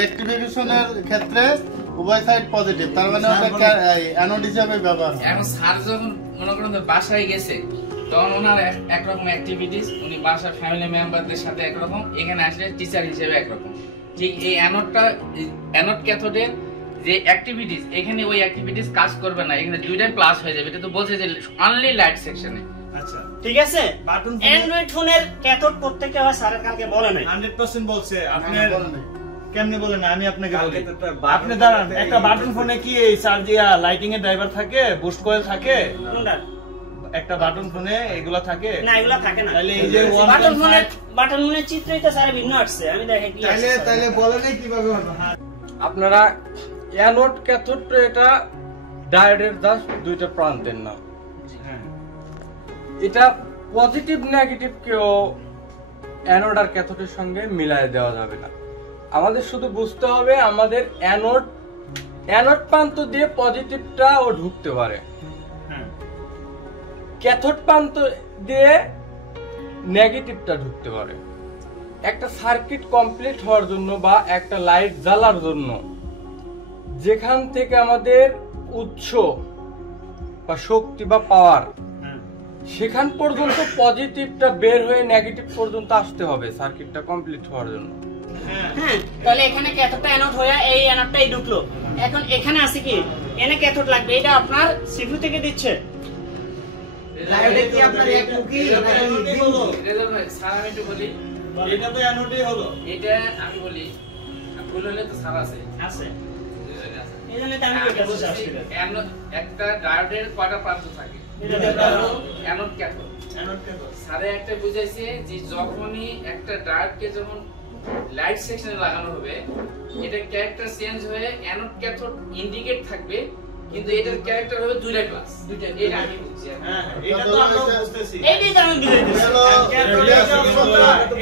রেক্টিফিকেশনের ক্ষেত্রে উভয় side positive, তার মানে ওটা অ্যানোড হিসেবে ব্যবহার হয়। এখন স্যার যখন মনে করেন বাসায় গেছে তখন ওনার একরকম অ্যাক্টিভিটিস, উনি বাসার ফ্যামিলি মেম্বারদের সাথে একরকম, এখানে আসলে টিচার হিসেবে একরকম। ঠিক এই অ্যানোড ক্যাথোডের যে অ্যাক্টিভিটিস, এখানে ওই অ্যাক্টিভিটিস কাজ করবে না, এখানে দুইটাই প্লাস হয়ে যাবে। এটা তো বলছে যে অনলি লাইট সেকশনে। আচ্ছা ঠিক আছে। অ্যান্ড্রয়েড ফোনের ক্যাথোড প্রত্যেকটা হয় স্যারের কালকে বলে নাই 100% বলছে। আপনার কেমনে বলে না, আমি আপনাকে বলি। আপনি দাঁড়ান, একটা বাটন ফোনে কি এই চার্জিয়া লাইটিং এর ড্রাইভার থাকে, বুস্ট কয়েল থাকে? কোনটা? একটা বাটন ফোনে এগুলা থাকে না? এগুলা থাকে না। তাহলে এই যে বাটন ফোনের চিত্রই তো স্যার ভিন্ন আসছে, আমি দেখে কি তাহলে বলেন কিভাবে হবে। আপনারা অ্যানোড ক্যাথোড এটা ডায়োডের জাস্ট দুইটা প্রান্তের নাম। এটা পজিটিভ নেগেটিভ কেউ অ্যানোড আর ক্যাথোডের সঙ্গে মিলায় দেওয়া যাবে না। আমাদের শুধু বুঝতে হবে আমাদের অ্যানোড প্রান্ত দিয়ে পজিটিভটা ও ঢুকতে পারে, ক্যাথোড প্রান্ত দিয়ে নেগেটিভটা ঢুকতে পারে। একটা সার্কিট কমপ্লিট হওয়ার জন্য বা একটা লাইট জ্বালার জন্য যেখান থেকে আমাদের উৎস বা শক্তি বা পাওয়ার, সেখান পর্যন্ত পজিটিভটা বের হয়ে নেগেটিভ পর্যন্ত আসতে হবে সার্কিটটা কমপ্লিট হওয়ার জন্য। হ্যাঁ, তাহলে এখানে ক্যাথোডটা অ্যানোড হয়ে এই অ্যানোডটাই ঢুকলো। এখন এখানে আছে কি এনে ক্যাথোড লাগবে, এটা আপনার সিপিইউ থেকে দিচ্ছে। ডায়োডে কি আপনার একমুখী নাকি হলো? স্যার আমি একটু বলি, এটা তো অ্যানোডই হলো। এটা আমি বলি ভুল হলে তো স্যার আছে এইজন্য তো আমি বলতে চাচ্ছি একটা ডায়োডের কয়টা প্রান্ত থাকে? Anode cathode. স্যারে একটা বুঝাইছে যে যখনই একটা ডায়োডকে যখন লাইট সেকশনে লাগানো হবে, এটা ক্যারেক্টার চেঞ্জ হয়ে অ্যানোড ক্যাথোড ইন্ডিকেট থাকবে, কিন্তু এটার ক্যারেক্টার হবে দুইটা ক্লাস। এটা আমি বুঝছি। হ্যাঁ, এটা তো আমরা বুঝতেছি। এইটাই তো আমি বুঝাইতেছি।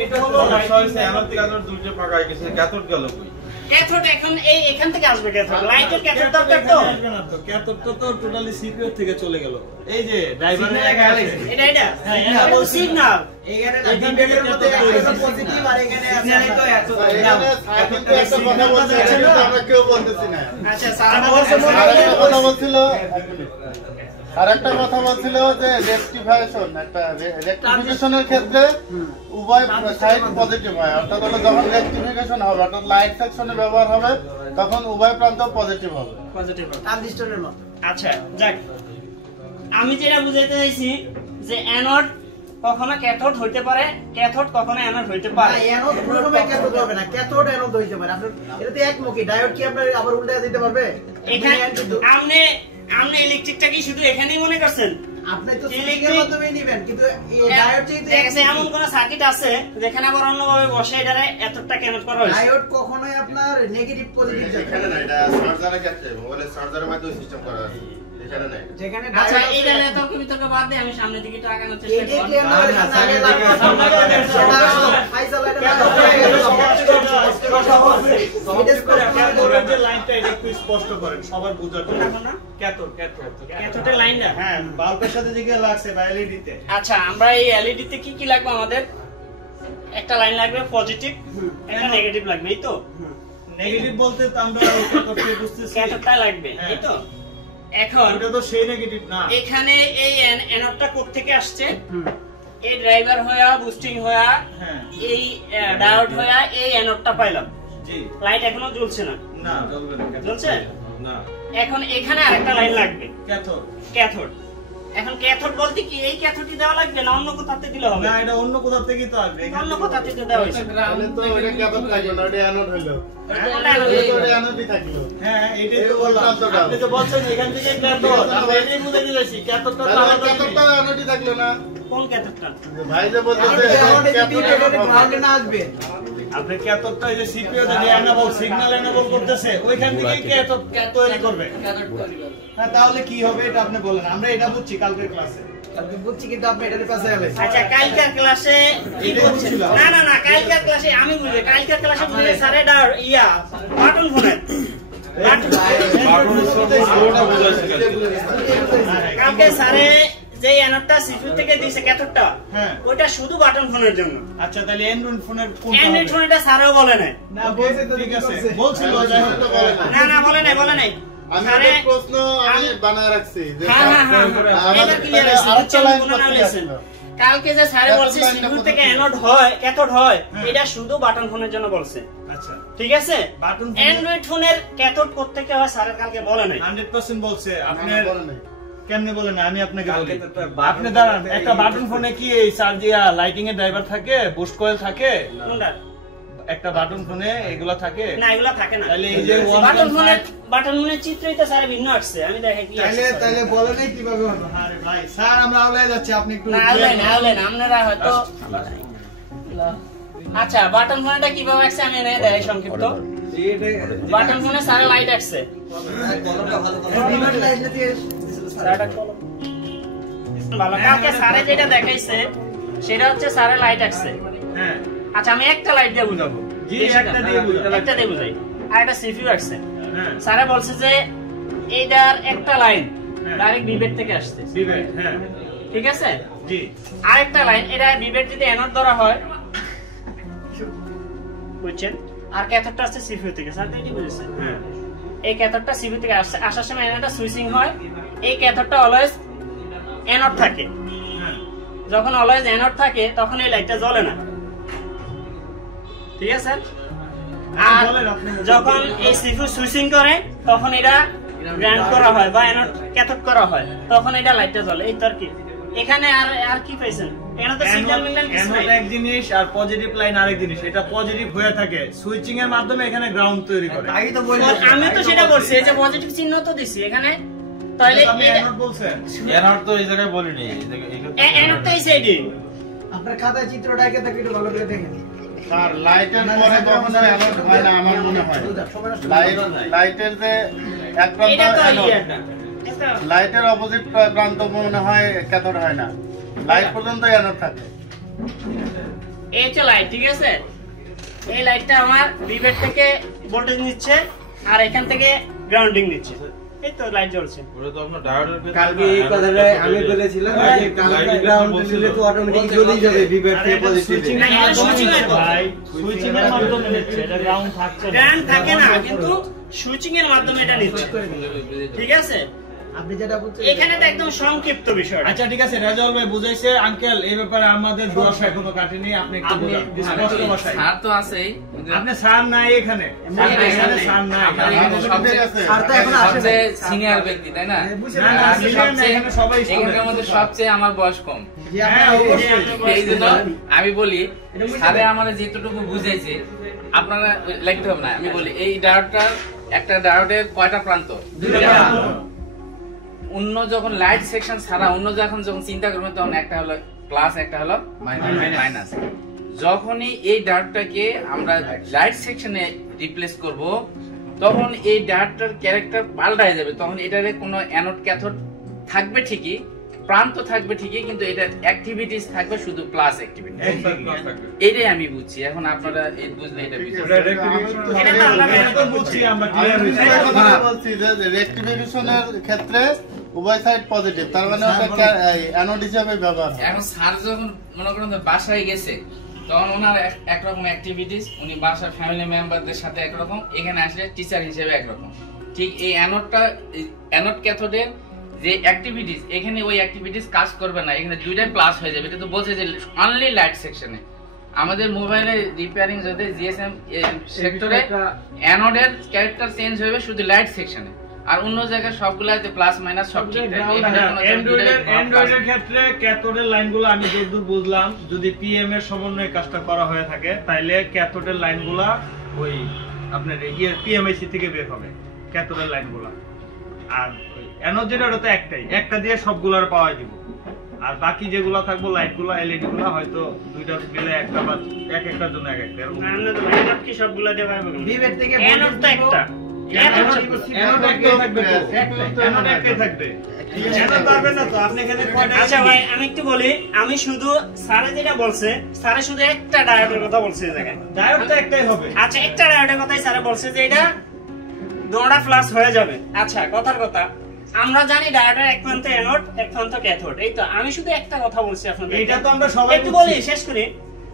এটা হলো অ্যানোড ক্যাথোড দুইটা ভাগ হয়ে গেছে, ক্যাথোড গেল কই? ক্যাথোড এখন এখান থেকে আসবে ক্যাথোড। লাইটের ক্যাথোড দরকার তো। ক্যাথোডটা তো টোটালি সিপিইউ থেকে চলে গেল। এই যে ড্রাইভারের এটা হ্যাঁ, এটা তো সিগন্যাল। এখানে ডিবেটের মধ্যে একটা পজিটিভ আর এখানে সিগন্যালই তো এত। কিন্তু একটা কথা বলতে এটা আমরা কেউ বলতেছি না। আচ্ছা স্যার কথা বলছিল, আর একটা কথা বলছিল যে রেক্টিফিকেশনের ক্ষেত্রে উভয় সাইড পজিটিভ হয়, অর্থাৎ যখন রেক্টিফিকেশন হবে অর্থাৎ লাইট সেকশনে ব্যবহার হবে তখন উভয় প্রান্ত পজিটিভ হবে। ট্রানজিস্টরের মত। আচ্ছা যাক, আমি যেটা বুঝাইতে চাইছি যে অ্যানোড কখনো ক্যাথোড হইতে পারে, ক্যাথোড কখনো অ্যানোড হইতে পারে। অ্যানোড পুরোটাই ক্যাথোড হবে না, ক্যাথোড অ্যানোড হইতে পারে। আপনার এটা তো একমুখী। ডায়োড কি আপনার আবার উল্টা দিতে পারবে? এখানে আপনি ইলেকট্রিকটা কি শুধু এখানেই মনে করছেন? আপনি তো সিলিংয়ের মাধ্যমে নেবেন, কিন্তু এই ডায়োডটাই তো দেখেন এমন কোন সার্কিট আছে যেখানে আবার অন্যভাবে বসে এটারে এতটা কানেক্ট করা হয়েছে। ডায়োড কখনোই আপনার নেগেটিভ পজিটিভ এখানে না, এটা চার্জারের ক্ষেত্রে মোবাইলের চার্জারের মাধ্যমে সিস্টেম করা আছে, এখানে না। যেখানে আচ্ছা এইটা নিয়ে তর্ক বিতর্ক বাদ দিয়ে আমি সামনের দিকে একটু আগানোর চেষ্টা করব। যে লাইনটা এটা একটু স্পষ্ট করেন সবার বোঝার জন্য। ক্যাথোডের লাইনটা হ্যাঁ বাল্বের সাথে যেগুলো লাগছে বা এলইডি তে। আচ্ছা আমরা এই এলইডি তে কি কি লাগবে? আমাদের একটা লাইন লাগবে পজিটিভ, একটা নেগেটিভ লাগবে, এই তো? নেগেটিভ বলতে তো আমরা ক্যাথোডকে বুঝতেছি, ক্যাথোডটা লাগবে, এই তো? এখন এটা তো সেই নেগেটিভ না। এখানে এই অ্যানোডটা কোথা থেকে আসছে? এই ড্রাইভার হয়া বুস্টিং হয়া এই ডায়োড হয়া এই অ্যানোডটা পাইলাম। জি, লাইট এখনো জ্বলছে না। না জ্বলবে না। জ্বলছে না। এখন এখানে আরেকটা লাইন লাগবে, ক্যাথোড। ক্যাথোড। এখন ক্যাথোড বলতে কি এই ক্যাথোডই দেওয়া লাগবে না অন্য কোথাতে দিলে হবে? না, এটা অন্য কোথা থেকে তো আসবে। অন্য কোথা থেকে দেওয়া হয়েছে। তাহলে তো এটা ক্যাথোড লাগবে না, এটা অ্যানোড হলো। এটা অ্যানোডই থাকলো। হ্যাঁ এটাই তো বললাম। আপনি তো বলছেন এখান থেকে ক্যাথোড, আমরা এটাই বুঝাইতে যাচ্ছি। ক্যাথোডটা তো আলাদা, ক্যাথোডটা অ্যানোডই থাকলো না। কোন ক্যাথোডটা? ভাই যে বলতেছে ক্যাথোড গ্রাউন্ডে না আসবে। আপনি ক্যাথোডটা এই যে সিপিইউ তে যে এনাবল সিগন্যাল এনাবল করতেছে ওইখান থেকে ক্যাথোড তৈরি করবে। হ্যাঁ তাহলে কি হবে এটা আপনি বলেন, আমরা এটা বুঝছি কালকের ক্লাসে। কালকে বুঝছি কিন্তু আপনি এটার কাছে গেলেন। আচ্ছা কালকের ক্লাসে কি বলছেন? না না না, কালকের ক্লাসে আমি বুঝি, কালকের ক্লাসে বুঝি স্যারে বাটন ফোনের কালকে স্যারে যে অ্যানোডটা সিপিইউ থেকে দিয়েছে ক্যাথোডটা, হ্যাঁ ওইটা শুধু বাটন ফোনের জন্য। আচ্ছা তাহলে অ্যান্ড্রয়েড ফোনের কোনটা অ্যান্ড্রয়েড ফোন এটা স্যারও বলে নাই। না বলছে তো, ঠিক আছে বলছে। বলছিল যাই হোক না বলে নাই আমি স্যারে একটা প্রশ্ন আমি বানায় রাখছি যে হ্যাঁ এবার ক্লিয়ার হয়েছে। আরেকটা লাইন বুঝছেন, করতে বলেছেন। আসলো। কালকে যে স্যারে বলছে সিপিইউ থেকে অ্যানোড হয় ক্যাথোড হয়, এটা শুধু বাটন ফোনের জন্য বলছে। আচ্ছা ঠিক আছে, বাটন অ্যান্ড্রয়েড ফোনের ক্যাথোড কোত্থেকে হয় স্যারের কালকে বলে নাই। 100% বলছে। আপনার আপনার বলে নাই। কেমনে বলেন আমি আপনাকে বলি। আপনি দাঁড়ান, একটা বাটন ফোনে কি এই চার্জিয়া লাইটিং এর ড্রাইভার থাকে, বুস্ট কয়েল থাকে? কোনটা? একটা বাটন ফোনে এগুলা থাকে? না এগুলা থাকে না। তাহলে এই যে বাটন ফোনের চিত্রই তো স্যার ভিন্ন আসছে, আমি দেখে কি তাহলে তাহলে বলে নাই কিভাবে হলো? আরে ভাই স্যার আমরা আওলায় যাচ্ছি, আপনি একটু না আউলেন আপনারা হয়তো। আচ্ছা বাটন ফোনটা কিভাবে আসছে আমি এনে দেখাই সংক্ষিপ্ত। বাটন ফোনে স্যার লাইট আসছে, রিমোট লাইট দিয়ে ভালো। কালকে স্যারে যেটা দেখাইছে সেটা হচ্ছে স্যারে লাইট আসছে। হ্যাঁ আচ্ছা আমি একটা লাইট দিয়ে বুঝাবো, জি একটা দিয়ে বুঝাবো। একটা দিয়ে বুঝাই। আর একটা সিপিইউ আসছে, হ্যাঁ স্যারে বলছে যে এইটার একটা লাইন ডাইরেক্ট বিবেট থেকে আসছে, দিবেন। হ্যাঁ ঠিক আছে। জি আরেকটা লাইন, এটা বিবেট যদি অ্যানোড ধরা হয়, বুঝছেন, আর ক্যাথোডটা আসছে সিপিইউ থেকে। স্যার এটাই বুঝেছে। হ্যাঁ এই ক্যাথোডটা সিপিইউ থেকে আসছে, আসার সময় অ্যানোডটা সুইচিং হয়। এই ক্যাথোডটা অলওয়েজ অ্যানোড থাকে। হ্যাঁ যখন অলওয়েজ অ্যানোড থাকে তখন এই লাইটটা জ্বলে না, ঠিক আছে। আর যখন এই সিপিইউ সুইচিং করে তখন এটা গ্রাউন্ড করা হয় বা অ্যানোড ক্যাথোড করা হয়, তখন এটা লাইটটা জ্বলে। এই তো আর কি। এখানে আর কি পাইছেন? এখানে তো সিগন্যাল মিগন্যাল কিছু নাই। অ্যানোড এক জিনিস আর পজিটিভ লাইন আরেক জিনিস। এটা পজিটিভ হয়ে থাকে সুইচিং এর মাধ্যমে, এখানে গ্রাউন্ড তৈরি করে। আগে তো বলছি, আমি তো সেটা বলছি, এই যে পজিটিভ চিহ্ন তো দিছি এখানে, তাহলে আপনি অ্যানোড বলছেন? এনার তো এই জায়গায় বলিনি, অ্যানোডটা এই সাইডে। আপনার খাতায় চিত্রটা এঁকে থাকে, একটু ভালো করে দেখেন। আর লাইটের পরে কখনো অ্যানোড হয় না আমার মনে হয়। লাইটের যে এক প্রান্ত এটা তো অ্যানোড, ইয়েটা এটা লাইটের অপোজিট প্রান্ত মনে হয় ক্যাথোড হয় না, লাইট পর্যন্ত অ্যানোড থাকে। এই হচ্ছে লাইট, ঠিক আছে। এই লাইটটা আমার বিবেট থেকে ভোল্টেজ নিচ্ছে আর এখান থেকে গ্রাউন্ডিং নিচ্ছে। এই তো লাইট জ্বলছে। ওটা তো আপনার ডায়োডের ভিতরে কালকে এই কথাটা আমি বলেছিলাম যে কালকে গ্রাউন্ড দিলে তো অটোমেটিক জ্বলেই যাবে বিবেট থেকে পজিটিভ। না, এটা সুইচিং এর সুইচিং এর মাধ্যমে নিচ্ছে, এটা গ্রাউন্ড থাকছে না। গ্রাউন্ড থাকে না, কিন্তু সুইচিং এর মাধ্যমে এটা নিচ্ছে, ঠিক আছে। আপনি যেটা বলছেন এখানে তো একদম সংক্ষিপ্ত বিষয়। আচ্ছা ঠিক আছে, রেজাউল ভাই বুঝাইছে। আঙ্কেল এই ব্যাপারে আমাদের দোষ এখনো কাটেনি, আপনি একটু বুঝান স্পষ্ট ভাষায়। স্যার তো আছেই, আপনি স্যার নাই এখানে, এখানে স্যার নাই। স্যার তো এখন আসে সবচেয়ে সিনিয়র ব্যক্তি, তাই না? না, না, আমি senior না, এখানে সবাই student। এখানকার মধ্যে সবচেয়ে আমার বয়স কম। হ্যাঁ, অবশ্যই। এই জন্য আমি বলি, স্যারে আমাদের যেটুকু বুঝাইছে আপনারা লিখতে হবে না। আমি বলি এই ডায়োডটার, একটা ডায়োডের কয়টা প্রান্ত? অন্য যখন লাইট সেকশন ছাড়া অন্য যখন চিন্তা করবেন তখন একটা হলো প্লাস, একটা হলো মাইনাস। যখনই এই ডায়োডটাকে আমরা লাইট সেকশনে রিপ্লেস করব তখন এই ডায়োডটার ক্যারেক্টার পাল্টায় যাবে। তখন এটারে কোনো অ্যানোড ক্যাথোড থাকবে ঠিকই, প্রান্ত থাকবে ঠিকই, কিন্তু এটা অ্যাক্টিভিটিস থাকবে শুধু প্লাস অ্যাক্টিভিটি। এটাই আমি বুঝছি। এখন আপনারা এই বুঝলে এটা বুঝছি আমরা, ক্লিয়ার হয়েছে। বলছি যে রেক্টিফিকেশনের ক্ষেত্রে উভয় সাইড পজিটিভ, তার মানে ওটা অ্যানোড হিসেবে ব্যবহার হয়। এখন স্যার যখন মনে করেন বাসায় গেছে তখন ওনার একরকম অ্যাক্টিভিটিস, উনি বাসার ফ্যামিলি মেম্বারদের সাথে একরকম, এখানে আসলে টিচার হিসেবে একরকম। ঠিক এই অ্যানোড ক্যাথোডের যে অ্যাক্টিভিটিস, এখানে ওই অ্যাক্টিভিটিস কাজ করবে না, এখানে দুইটাই প্লাস হয়ে যাবে। এটা তো বলছে যে অনলি লাইট সেকশনে। আমাদের মোবাইলে রিপেয়ারিং যদি জিএসএম সেক্টরে অ্যানোডের ক্যারেক্টার চেঞ্জ হবে শুধু লাইট সেকশনে, আর অন্য জায়গায় সবগুলাতে প্লাস মাইনাস সব ঠিক থাকে। অ্যান্ড্রয়েডের ক্ষেত্রে ক্যাথোডের লাইনগুলো আমি যতদূর বুঝলাম, যদি পিএম এর সমন্বয়ে কাজটা করা হয়ে থাকে তাহলে ক্যাথোডের লাইনগুলা ওই আপনার পিএমআইসি থেকে বের হবে ক্যাথোডের লাইনগুলা। আর অ্যানোড যেটা ওটা তো একটাই, একটা দিয়ে সবগুলার পাওয়া দিব। আর বাকি যেগুলো থাকবো লাইটগুলো, এলইডি গুলো হয়তো দুইটা মিলে একটা বা একটার জন্য এক একটা। অ্যানোড কি সবগুলা দেওয়া হবে? বিবেট থেকে অ্যানোড তো একটা। আচ্ছা ভাই আমি একটু বলি, আমি শুধু স্যারে যেটা বলছে, স্যারে শুধু একটা ডায়োডের কথা বলছে এই জায়গায়। ডায়োড তো একটাই হবে। আচ্ছা একটা ডায়োডের কথাই স্যারে বলছে যে এটা দোড়া প্লাস হয়ে যাবে। আচ্ছা কথার কথা, আমরা জানি ডায়োডের এক প্রান্তে অ্যানোড এক প্রান্তে ক্যাথোড, এই তো আমি শুধু একটা কথা বলছি আপনাদের, এটা তো আমরা সবাই একটু বলি শেষ করি।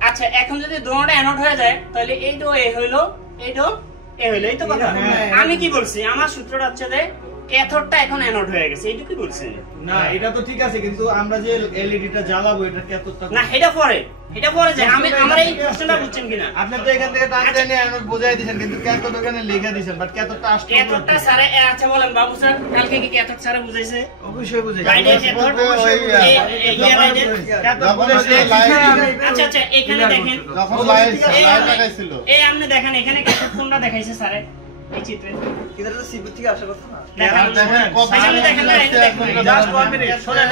আচ্ছা এখন যদি দুটোটা অ্যানোড হয়ে যায় তাহলে এইটাও এ হইলো এইটাও এ হইলো, এই তো কথা। আমি কি বলছি আমার সূত্রটা হচ্ছে যে ক্যাথোডটা এখন অ্যানোড হয়ে গেছে, এইটুকু কি বলছেন? না এটা তো ঠিক আছে, কিন্তু আমরা যে এলইডিটা জ্বালাবো এটা ক্যাথোডটা না, এটা পরে যে আমি আমার এই প্রশ্নটা বুঝছেন কিনা। আপনি তো এখান থেকে টান টেনে অ্যানোড বোঝাই দিয়েছেন, কিন্তু ক্যাথোড ওখানে লিখে দিয়েছেন, বাট ক্যাথোডটা আসছে ক্যাথোডটা স্যারে আচ্ছা বলেন বাবু স্যার কালকে কি ক্যাথোড স্যারে বুঝাইছে? অবশ্যই বুঝাইছে। রাইট ক্যাথোড আচ্ছা এখানে দেখেন যখন লাইট লাগাইছিল এই আপনি দেখেন এখানে ক্যাথোড কোনটা দেখাইছে স্যারে এই চিত্রে? এটা তো সিবি থেকে আসা কথা না। দেখেন সামনে দেখেন না, এই দেখেন জাস্ট 1 মিনিট শুনেন।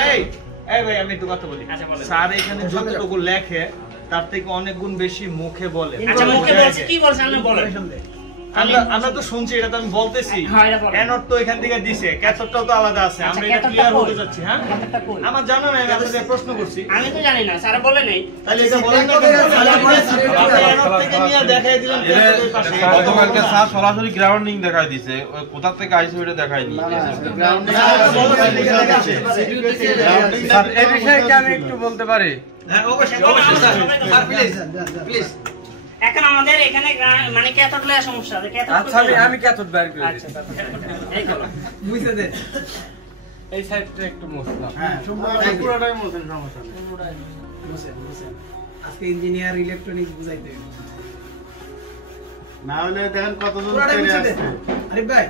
এই ভাই আমি একটু কথা বলি। স্যার এখানে যতটুকু লেখে তার থেকে অনেক গুণ বেশি মুখে বলে। আচ্ছা মুখে বলছে কি বলছে আপনি বলেন। আমরা তো শুনছি, এটা তো আমি বলতেছি। হ্যাঁ, এটা বলেন। অ্যানোড তো এখান থেকে দিছে, ক্যাথোডটাও তো আলাদা আছে। আমরা এটা ক্লিয়ার হতে যাচ্ছি। হ্যাঁ ক্যাথোডটা কই? আমার জানা নাই, আমি আপনাদের প্রশ্ন করছি। আমি তো জানি না, স্যার বলে নাই। তাহলে এটা বলেন না কেন? অ্যানোড থেকে নিয়ে দেখাই দিলাম ক্যাথোডের পাশে। গতকালকে স্যার সরাসরি গ্রাউন্ডিং দেখাই দিছে, ওই কোথা থেকে আইছে ওটা দেখায়নি। স্যার এই বিষয়ে কি আমি একটু বলতে পারি? হ্যাঁ অবশ্যই স্যার প্লিজ এখন আমাদের এখানে মানে ক্যাথোড লয়া সমস্যা আছে। ক্যাথোড আচ্ছা আমি ক্যাথোড বের করে আচ্ছা দিচ্ছি। এই করো বুঝতে দে। এই সাইডটা একটু মুছলাম। হ্যাঁ পুরোটাই মোছেন, সমস্যা নেই। বুঝছেন আজকে ইঞ্জিনিয়ার ইলেকট্রনিক্স বুঝাইতে না হলে দেখেন কতজন পুরোটাই ফিরে বুঝতে দে। আসছে। আরে ভাই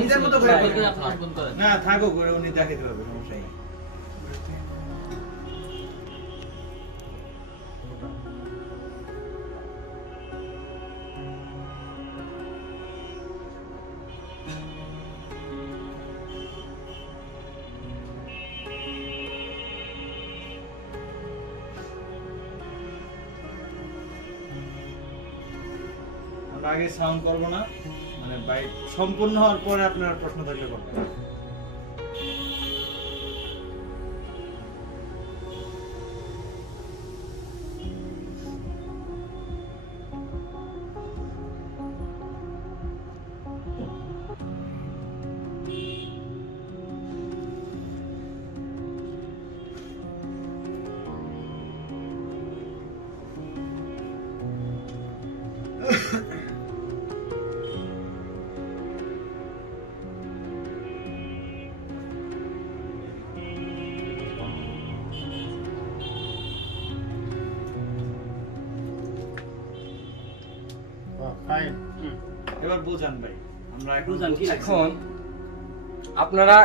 নিজের মতো করে করেন। না থাকো করে উনি দেখাইতে পারবে, সমস্যা নেই। আমরা আগে সাউন্ড করবো না, মানে বাইক সম্পূর্ণ হওয়ার পরে আপনার প্রশ্ন থাকলে করবেন। ফাইন। এবার বুঝান ভাই, আমরা এখন বুঝান কি? এখন আপনারা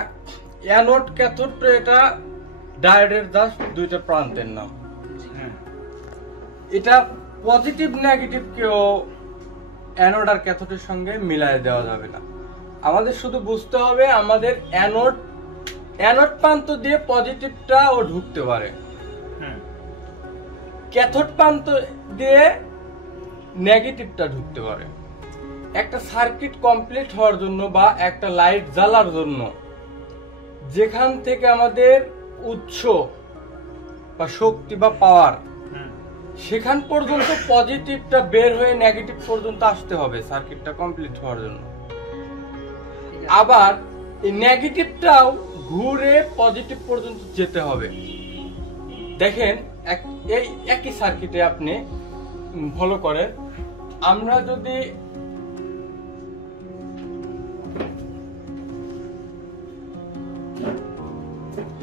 অ্যানোড ক্যাথোড এটা ডায়োডের জাস্ট দুইটা প্রান্তের নাম। হ্যাঁ এটা পজিটিভ নেগেটিভ কেও অ্যানোড আর ক্যাথোডের সঙ্গে মিলায় দেওয়া যাবে না। আমাদের শুধু বুঝতে হবে আমাদের অ্যানোড প্রান্ত দিয়ে পজিটিভটা ও ঢুকতে পারে, হ্যাঁ ক্যাথোড প্রান্ত দিয়ে নেগেটিভটা ঢুকতে পারে। একটা সার্কিট কমপ্লিট হওয়ার জন্য বা একটা লাইট জ্বালার জন্য যেখান থেকে আমাদের উৎস বা শক্তি বা পাওয়ার সেখান পর্যন্ত পজিটিভটা বের হয়ে নেগেটিভ পর্যন্ত আসতে হবে সার্কিটটা কমপ্লিট হওয়ার জন্য। আবার এই নেগেটিভটাও ঘুরে পজিটিভ পর্যন্ত যেতে হবে। দেখেন এই একই সার্কিটে আপনি ফলো করেন, আমরা যদি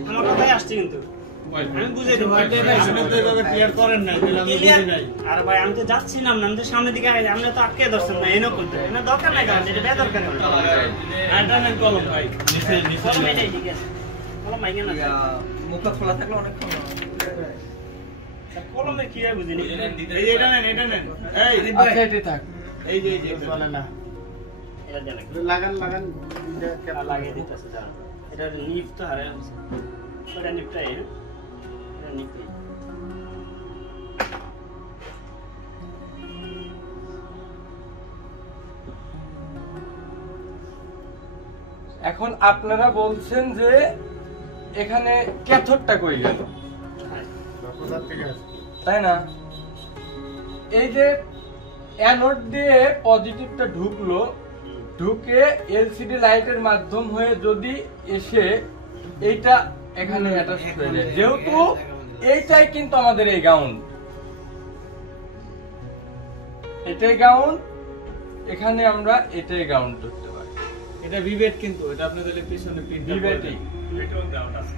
আমার কথাই আসছে কিন্তু আমি বুঝাই দেব। আপনি তো এভাবে ক্লিয়ার করেন না, তাহলে আমি বুঝি নাই। আর ভাই আমি তো যাচ্ছিলাম না, আমি তো সামনের দিকে আগে, আপনি তো আটকে ধরছেন না, এনে করতে এনে দরকার নাই, কারণ এটা দরকার নেই। এটা নেন কলম ভাই, নিচে কলম এটাই ঠিক আছে, কলম ভাই কেন মুখটা খোলা থাকলে অনেক কলমে কি হয় বুঝিনি। এই যে এটা নেন, এটা নেন। এই আচ্ছা এটাই থাক। এই যে চলে না। এটা দেন লাগান লাগিয়ে দিতেছে জানো, এটা নিপ তো হারে আছে, ওটা নিপটাই এটা নিপটাই। এখন আপনারা বলছেন যে এখানে ক্যাথোডটা কই গেল, তাই না? এই যে অ্যানোড দিয়ে পজিটিভটা ঢুকলো, ঢুকে এলসিডি লাইটের মাধ্যম হয়ে যদি এসে এইটা এখানে অ্যাটাচ হয়ে যায়, যেহেতু এইটাই কিন্তু আমাদের এই গ্রাউন্ড, এটাই গ্রাউন্ড, এখানে আমরা এটাই গ্রাউন্ড ধরতে পারি। এটা ভিভেট, কিন্তু এটা আপনাদের পিছনে ভিভেটই। এটাও গ্রাউন্ড আছে,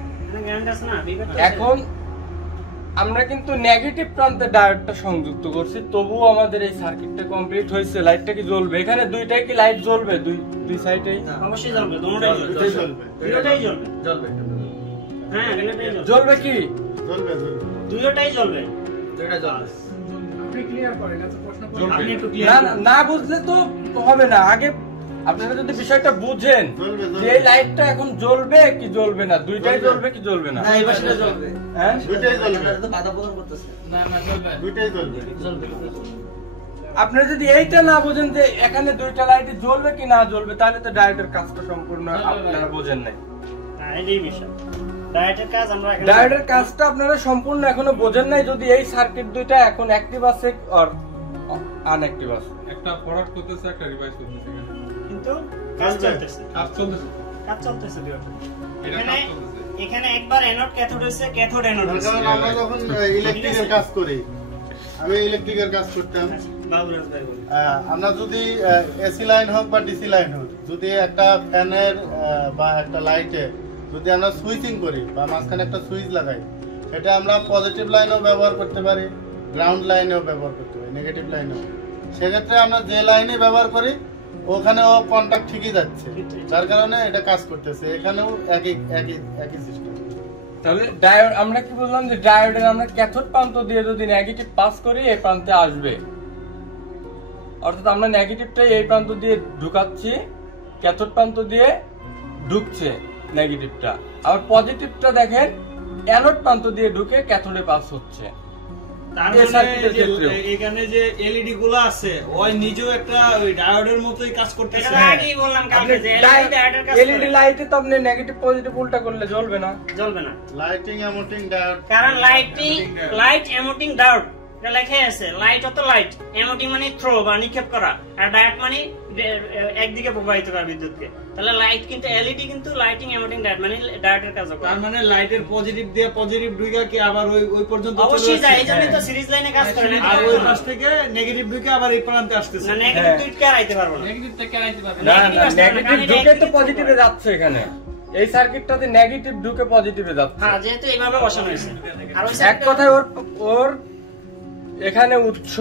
গ্রাউন্ড আছে না ভিভেট। এখন আমরা কিন্তু নেগেটিভ প্রান্তে ডায়োডটা সংযুক্ত করছি, তবুও আমাদের এই সার্কিটটা কমপ্লিট হয়েছে। লাইটটা কি জ্বলবে? এখানে দুইটাই কি লাইট জ্বলবে? দুই সাইডেই অবশ্যই জ্বলবে, দুটোটাই জ্বলবে, দুটোটাই জ্বলবে, জ্বলবে। হ্যাঁ দুটোটাই জ্বলবে। জ্বলবে কি? জ্বলবে, দুটোটাই জ্বলবে, দুইটা জ্বলবে। আপনি ক্লিয়ার করেন, এত প্রশ্ন করেন। আপনি একটু না ক্লিয়ার না বুঝলে তো হবে না। আগে আপনারা যদি বিষয়টা বুঝেন যে এই লাইটটা এখন জ্বলবে কি জ্বলবে না, দুইটাই জ্বলবে কি জ্বলবে না। না, এই পাশে জ্বলবে। হ্যাঁ দুইটাই জ্বলবে, এটা তো বাধা প্রদান করতেছে। না না জ্বলবে। দুইটাই জ্বলবে। আপনারা যদি এইটা না বোঝেন যে এখানে দুইটা লাইট জ্বলবে কি না জ্বলবে, তাহলে তো ডায়োডের কাজটা সম্পূর্ণ আপনারা বোঝেন নাই। হ্যাঁ এটাই বিষয়। ডায়োডের কাজ আমরা এখানে ডায়োডের কাজটা আপনারা সম্পূর্ণ এখনো বোঝেন নাই, যদি এই সার্কিট দুইটা এখন অ্যাক্টিভ আছে আর আনঅ্যাক্টিভ আছে। একটা প্রোডাক্ট করতেছে, একটা রিভাইস করতেছে, কিন্তু কাজ চলতেছে, কাজ চলতেছে, কাজ চলতেছে দুটো। এটা এখানে কাজ চলতেছে। এখানে একবার অ্যানোড ক্যাথোড হইছে, ক্যাথোড অ্যানোড হইছে। কারণ আমরা যখন ইলেকট্রিকের কাজ করি, আমি ইলেকট্রিকের কাজ করতাম, বাবুরাজ ভাই বলেন। আমরা যদি এসি লাইন হোক বা ডিসি লাইন হোক, যদি একটা ফ্যানের বা একটা লাইটে যদি আমরা সুইচিং করি বা মাঝখানে একটা সুইচ লাগাই, সেটা আমরা পজিটিভ লাইনেও ব্যবহার করতে পারি, গ্রাউন্ড লাইনেও ব্যবহার করতে পারি, নেগেটিভ লাইনেও। সেক্ষেত্রে আমরা যে লাইনে ব্যবহার করি ওখানেও কন্টাক্ট ঠিকই যাচ্ছে, যার কারণে এটা কাজ করতেছে। এখানেও একই সিস্টেম। তাহলে ডায়োড আমরা কি বললাম যে ডায়োডের আমরা ক্যাথোড প্রান্ত দিয়ে যদি নেগেটিভ পাস করি এই প্রান্তে আসবে, অর্থাৎ আমরা নেগেটিভটাই এই প্রান্ত দিয়ে ঢুকাচ্ছি, ক্যাথোড প্রান্ত দিয়ে ঢুকছে নেগেটিভটা, আবার পজিটিভটা দেখেন অ্যানোড প্রান্ত দিয়ে ঢুকে ক্যাথোডে পাস হচ্ছে। তার এই মানে সার্কিটের যে ক্ষেত্রেও। এখানে যে এলইডি গুলো আছে ওই নিজেও একটা ওই ডায়োডের মতোই কাজ করতেছে। এটা আগেই বললাম কালকে যে ডায়োডের কাজ এলইডি লাইটে তো আপনি নেগেটিভ পজিটিভ উল্টা করলে জ্বলবে না, জ্বলবে না। লাইটিং এমোটিং ডায়োড, কারণ লাইট এমোটিং ডায়োড এটা লেখা আছে। লাইট অত লাইট, এমোটিং মানে থ্রো বা নিক্ষেপ করা, আর ডায়োড মানে একদিকে প্রবাহিত করা বিদ্যুৎকে। তাহলে লাইট কিন্তু এলইডি কিন্তু লাইটিং এমোটিং ডায়োড মানে ডায়োডের কাজ করে। তার মানে লাইটের পজিটিভ দিয়ে পজিটিভ ঢুকে কি আবার ওই পর্যন্ত অবশ্যই যায়, এইজন্যই তো সিরিজ লাইনে কাজ করে না। আর ওই পাশ থেকে নেগেটিভ ঢুকে আবার এই প্রান্তে আসতেছে। না নেগেটিভ দুইটা আইতে পারবো না। নেগেটিভ থেকে আইতে পারবে না না। না নেগেটিভ ঢুকে তো পজিটিভে যাচ্ছে। এখানে এই সার্কিটটাতে নেগেটিভ ঢুকে পজিটিভে যাচ্ছে। হ্যাঁ যেহেতু এইভাবে বসানো হয়েছে। আর ওই এক কথায় ওর এখানে উৎস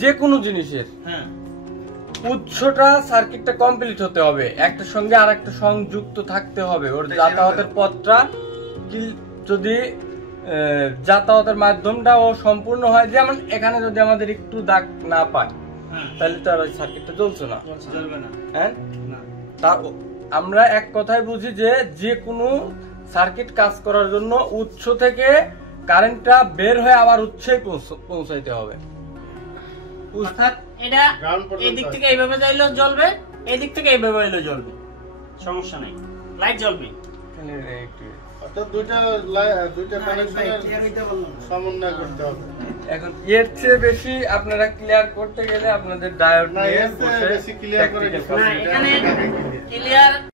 যে কোনো জিনিসের হ্যাঁ, উৎসটা সার্কিটটা কমপ্লিট হতে হবে, একটার সঙ্গে আর একটা সংযুক্ত থাকতে হবে। ওর যাতায়াতের পথটা কি যদি যাতায়াতের মাধ্যমটা ও সম্পূর্ণ হয়, যেমন এখানে যদি আমাদের একটু দাগ না পায় তাহলে তো আর ওই সার্কিটটা চলছে না, চলবে না। হ্যাঁ। তা আমরা এক কথায় বুঝি যে কোনো সার্কিট কাজ করার জন্য উৎস থেকে কারেন্টটা বের হয়ে আবার উৎসেই পৌঁছাইতে হবে। অর্থাৎ এটা এই দিক থেকে এইভাবে যাইলেও জ্বলবে, এই দিক থেকে এইভাবে এলেও জ্বলবে, সমস্যা নাই, লাইট জ্বলবে। অর্থাৎ দুইটা কানেকশনের সমন্বয় করতে হবে। এখন এর চেয়ে বেশি আপনারা ক্লিয়ার করতে গেলে আপনাদের ডায়োড নিয়ে বসে বেশি ক্লিয়ার করে না এখানে ক্লিয়ার